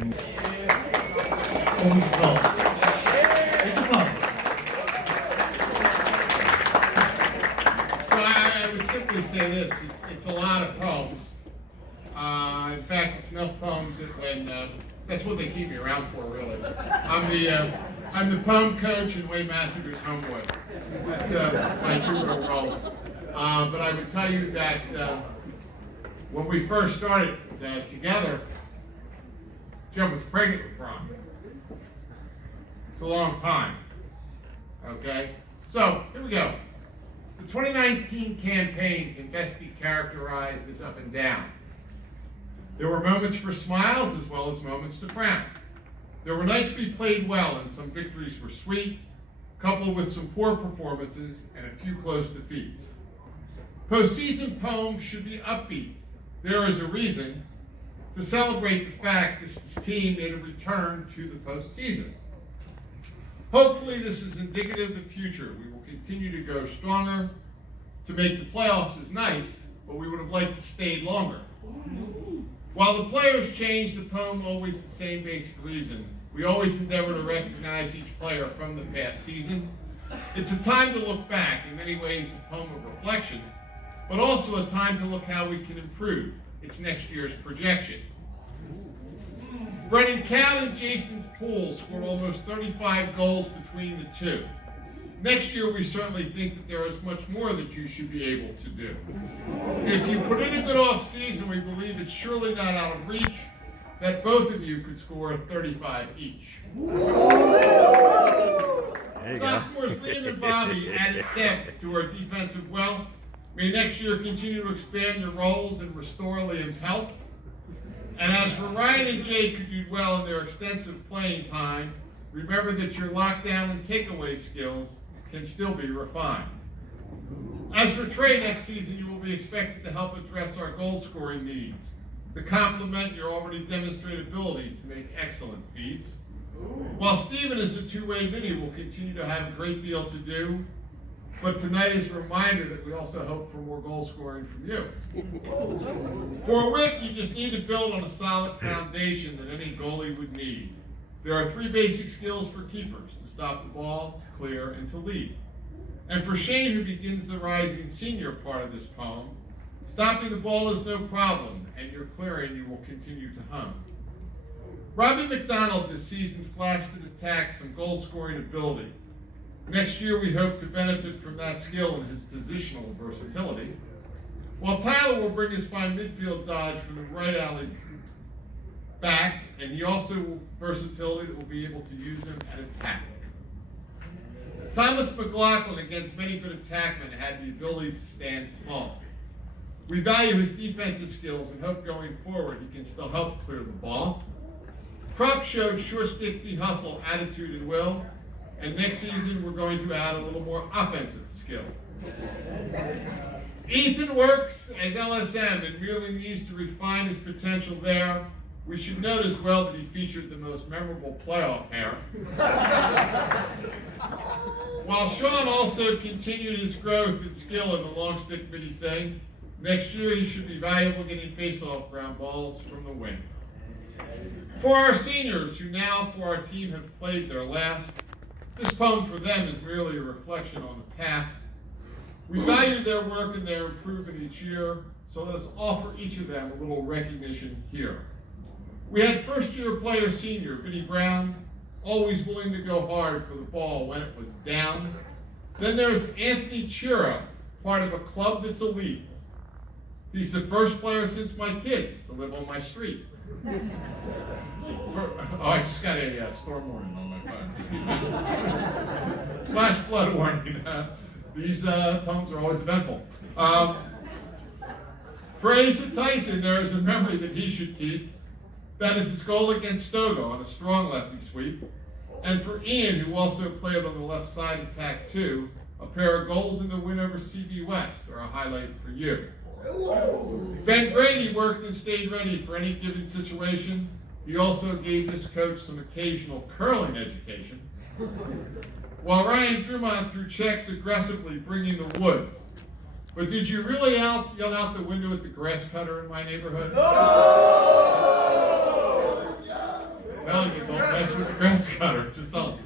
and always calls. It's a fun. So I would simply say this, it's a lot of poems. In fact, it's enough poems that when, that's what they keep me around for, really. I'm the poem coach and Wayne Massacre's homeboy. That's my two little roles. But I would tell you that when we first started together, Jim was pregnant with Ron. It's a long time, okay? So, here we go. The 2019 campaign can best be characterized as up and down. There were moments for smiles as well as moments to frown. There were nights we played well and some victories were sweet, coupled with some poor performances and a few close defeats. Postseason poems should be upbeat. There is a reason to celebrate the fact this team made a return to the postseason. Hopefully this is indicative of the future. We will continue to go stronger. To make the playoffs is nice, but we would have liked to stay longer. While the players change, the poem always the same basic reason. We always endeavor to recognize each player from the past season. It's a time to look back, in many ways a poem of reflection, but also a time to look how we can improve. It's next year's projection. Brennan Cow and Jason's Poole scored almost 35 goals between the two. Next year, we certainly think that there is much more that you should be able to do. If you put in a good off-season, we believe it's surely not out of reach that both of you could score 35 each. Sophomores Liam and Bobby added depth to our defensive wealth. May next year continue to expand your roles and restore Liam's health. And as for Ryan and Jake, who did well in their extensive playing time, remember that your lockdown and takeaway skills can still be refined. As for Trey, next season you will be expected to help address our goal scoring needs, to complement your already demonstrated ability to make excellent feeds. While Steven is a two-way mini, will continue to have a great deal to do, but tonight is a reminder that we also hope for more goal scoring from you. For Wick, you just need to build on a solid foundation that any goalie would need. There are three basic skills for keepers: to stop the ball, to clear, and to lead. And for Shane, who begins the rising senior part of this poem, stopping the ball is no problem, and your clearing you will continue to hum. Robbie McDonald this season flashed an attack some goal-scoring ability. Next year, we hope to benefit from that skill and his positional versatility, while Tyler will bring his fine midfield dodge from the right alley back, and he also will versatility that will be able to use him at attack. Thomas McLaughlin, against many good attackmen, had the ability to stand tall. We value his defensive skills and hope going forward he can still help clear the ball. Krupp showed sure stick hustle, attitude, and will, and next season we're going to add a little more offensive skill. Ethan works as LSM and merely needs to refine his potential there. We should note as well that he featured the most memorable playoff hair. While Sean also continued his growth and skill in the long stick mini thing, next year he should be valuable getting face-off ground balls from the wing. For our seniors, who now for our team have played their last, this poem for them is merely a reflection on the past. We value their work and their improvement each year, so let us offer each of them a little recognition here. We had first-year player senior, Vinnie Brown, always willing to go hard for the ball when it was down. Then there's Anthony Chira, part of a club that's elite. He's the first player since my kids to live on my street. I just got a storm warning on my phone. Slash flood warning. These poems are always eventful. For Asa Tyson, there is a memory that he should keep. That is his goal against Stogo on a strong lefty sweep. And for Ian, who also played on the left side attack too, a pair of goals in the win over CB West are a highlight for you. Ben Grady worked and stayed ready for any given situation. He also gave this coach some occasional curling education. While Ryan Drummond threw checks aggressively, bringing the woods. But did you really yell out the window at the grass cutter in my neighborhood? No! telling you, don't mess with the grass cutter. Just don't.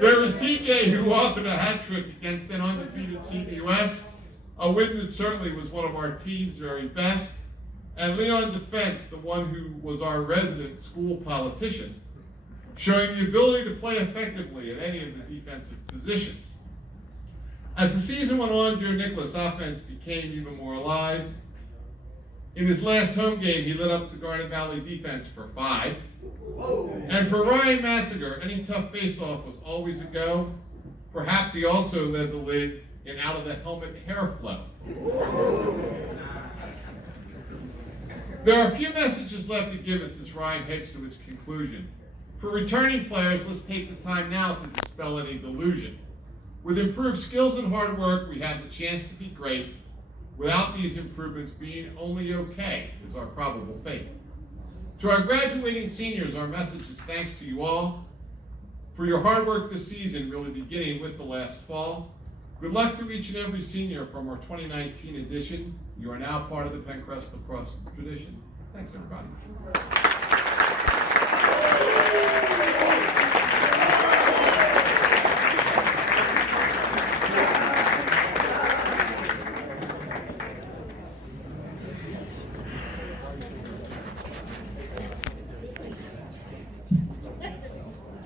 There was TJ who authored a hat trick against an undefeated CBUS, a win that certainly was one of our team's very best. And Leon Defense, the one who was our resident school politician, showing the ability to play effectively at any of the defensive positions. As the season went on, Joe Nicholas' offense became even more alive. In his last home game, he lit up the Garnet Valley defense for 5. And for Ryan Massacre, any tough face-off was always a go. Perhaps he also led the league in out-of-the-helmet hair flow. There are a few messages left to give us as Ryan heads to his conclusion. For returning players, let's take the time now to dispel any delusion. With improved skills and hard work, we have the chance to be great. Without these improvements, being only okay is our probable fate. To our graduating seniors, our message is thanks to you all for your hard work this season, really beginning with the last fall. Good luck to each and every senior from our 2019 edition. You are now part of the Pencrest lacrosse tradition. Thanks, everybody.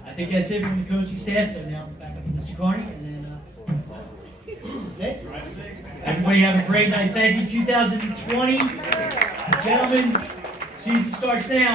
I think that's it from the coaching staff, so now back up to Mr. Carney, and then that's it. Everybody have a great night. Thank you, 2020. Gentlemen, season starts now.